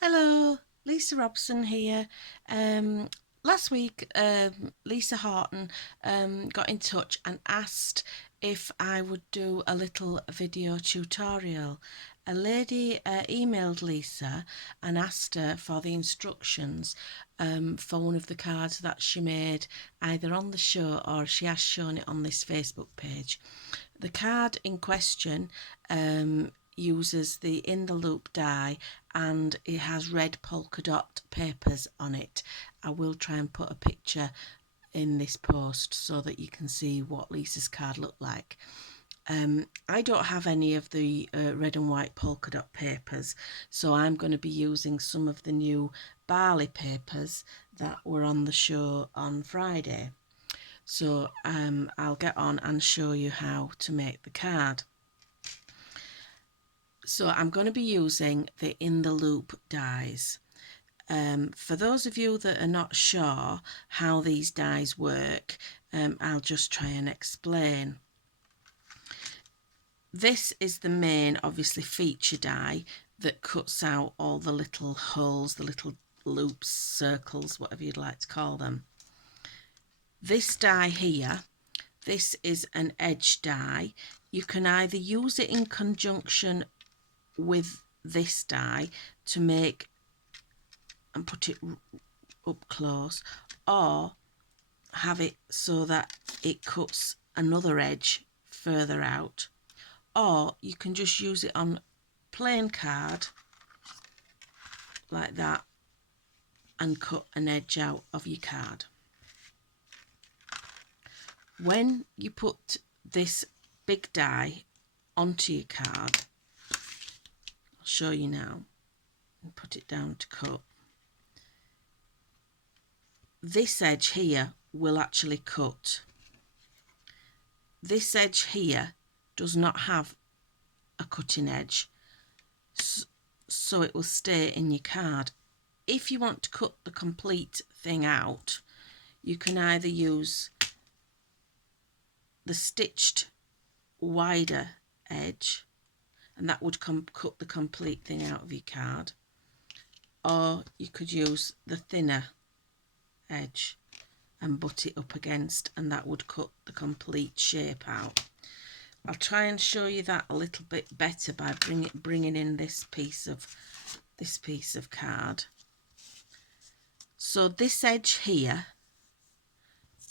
Hello, Lisa Robson here. Last week, Lisa Horton got in touch and asked if I would do a little video tutorial. A lady emailed Lisa and asked her for the instructions for one of the cards that she made either on the show or she has shown it on this Facebook page. The card in question uses the In the Loop die and it has red polka dot papers on it. I will try and put a picture in this post so that you can see what Lisa's card looked like. I don't have any of the red and white polka dot papers, so I'm going to be using some of the new barley papers that were on the show on Friday. So I'll get on and show you how to make the card. So I'm going to be using the In the Loop dies. For those of you that are not sure how these dies work, I'll just try and explain. This is the main, obviously, feature die that cuts out all the little holes, the little loops, circles, whatever you'd like to call them. This die here, this is an edge die. You can either use it in conjunction with this die to make and put it up close, or have it so that it cuts another edge further out, or you can just use it on plain card like that and cut an edge out of your card. When you put this big die onto your card, I'll show you now, and put it down to cut. This edge here will actually cut. This edge here does not have a cutting edge, so it will stay in your card. If you want to cut the complete thing out, you can either use the stitched wider edge, and that would cut the complete thing out of your card, or you could use the thinner edge and butt it up against, and that would cut the complete shape out. I'll try and show you that a little bit better by bringing in this piece of card. So this edge here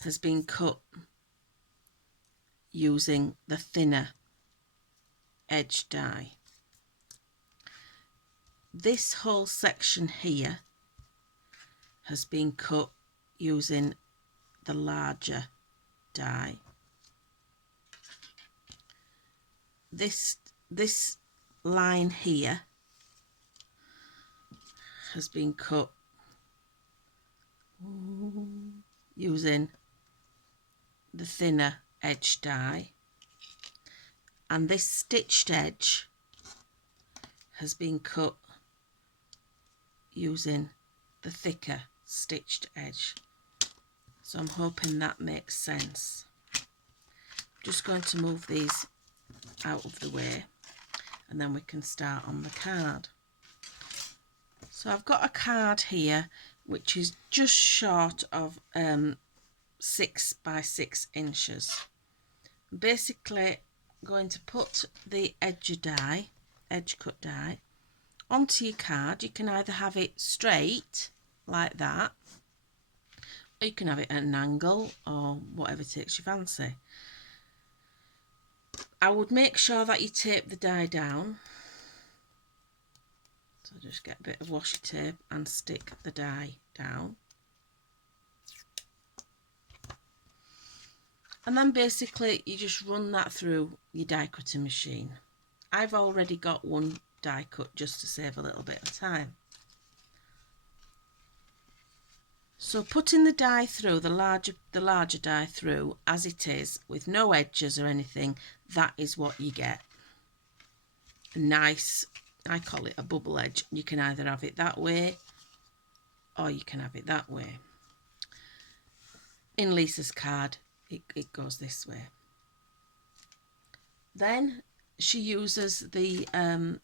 has been cut using the thinner edge die. This whole section here has been cut using the larger die. This line here has been cut using the thinner edge die, and this stitched edge has been cut using the thicker stitched edge. So I'm hoping that makes sense. I'm just going to move these out of the way and then we can start on the card. So I've got a card here which is just short of 6 by 6 inches. I'm basically going to put the edge cut die onto your card. You can either have it straight like that, or you can have it at an angle, or whatever takes your fancy. I would make sure that you tape the die down. So just get a bit of washi tape and stick the die down. And then basically you just run that through your die cutting machine. I've already got one die cut just to save a little bit of time. So putting the die through, the larger die through as it is, with no edges or anything, that is what you get. A nice, I call it a bubble edge. You can either have it that way or you can have it that way. In Lisa's card, it goes this way. Then she uses the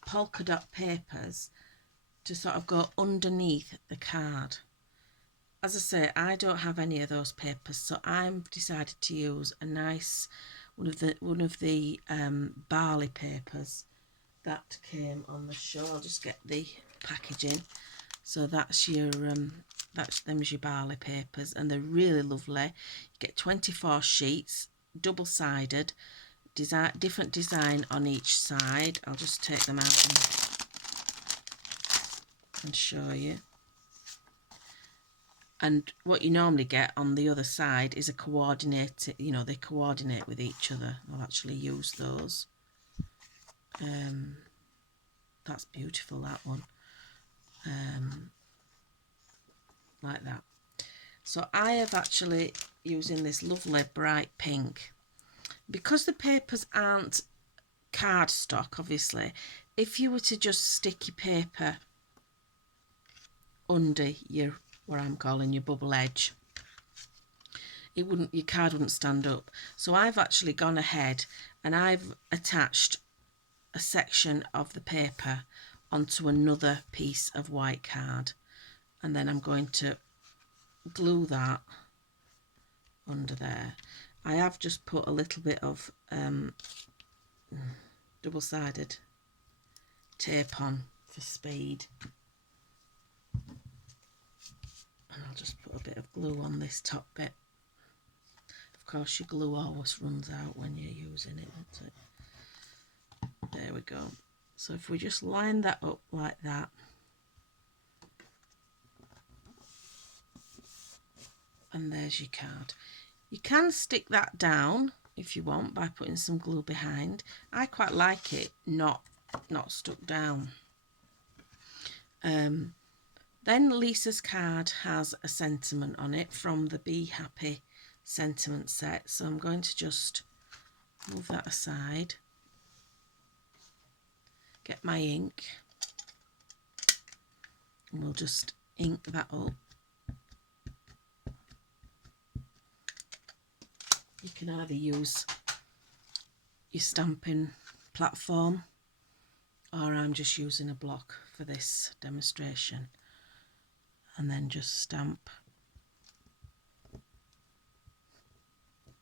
polka dot papers to sort of go underneath the card. As I say, I don't have any of those papers, so I've decided to use a nice one of the barley papers that came on the show. I'll just get the packaging. So that's your them's your barley papers, and they're really lovely. You get 24 sheets, double-sided, different design on each side. I'll just take them out and show you. And what you normally get on the other side is a coordinate, you know, they coordinate with each other. I'll actually use those. That's beautiful, that one. Like that. So I have actually using this lovely bright pink. Because the papers aren't cardstock, obviously, if you were to just stick your paper under your, what I'm calling your bubble edge, it wouldn't, your card wouldn't stand up. So I've actually gone ahead and I've attached a section of the paper onto another piece of white card, and then I'm going to glue that under there. I have just put a little bit of double-sided tape on for speed, and I'll just put a bit of glue on this top bit. Of course, your glue always runs out when you're using it, doesn't it? There we go. So if we just line that up like that, and there's your card. You can stick that down if you want by putting some glue behind. I quite like it not stuck down. Then Lisa's card has a sentiment on it from the Be Happy sentiment set, so I'm going to just move that aside, get my ink, and we'll just ink that up. You can either use your stamping platform, or I'm just using a block for this demonstration, and then just stamp.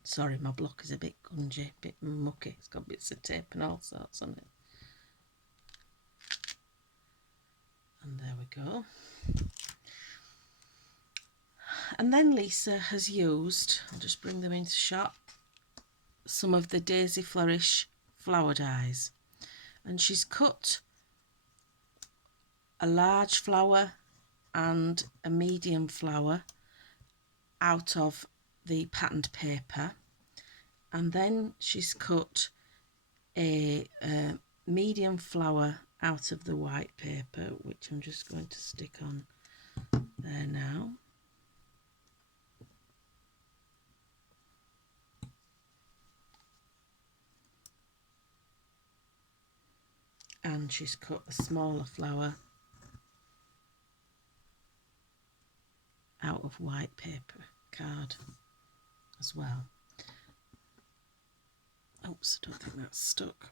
Sorry, my block is a bit gungy, a bit mucky. It's got bits of tape and all sorts on it. And there we go. And then Lisa has used, I'll just bring them into shot, some of the Daisy Flourish flower dies. And she's cut a large flower and a medium flower out of the patterned paper. And then she's cut a medium flower out of the white paper, which I'm just going to stick on there now. And she's cut a smaller flower out of white paper card as well. Oops, I don't think that's stuck.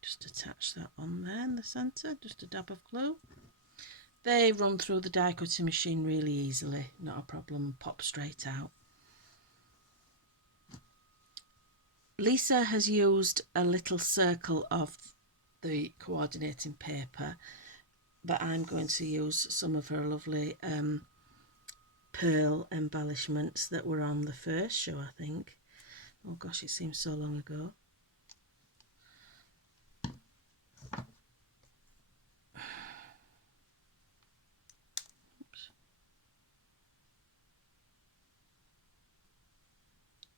Just attach that on there in the centre, just a dab of glue. They run through the die cutting machine really easily, not a problem, pop straight out. Lisa has used a little circle of the coordinating paper, but I'm going to use some of her lovely pearl embellishments that were on the first show, I think. Oh gosh, it seems so long ago. Oops.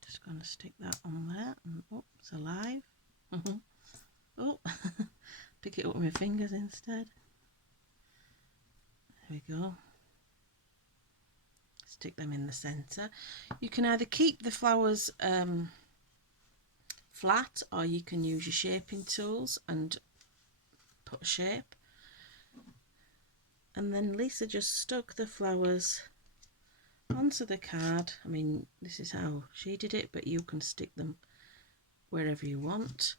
Just going to stick that on there, and oh, it's alive. Oh, pick it up with my fingers instead. There we go. Stick them in the centre. You can either keep the flowers flat, or you can use your shaping tools and put a shape. And then Lisa just stuck the flowers onto the card. I mean, this is how she did it, but you can stick them wherever you want.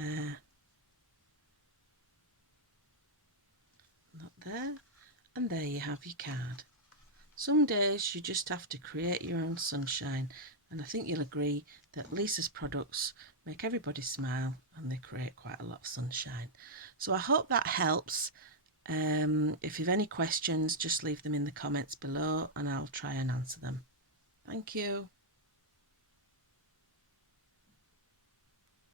there, not there, and there you have your card. Some days you just have to create your own sunshine, and I think you'll agree that Lisa's products make everybody smile and they create quite a lot of sunshine. So I hope that helps. If you've any questions, just leave them in the comments below and I'll try and answer them. Thank you.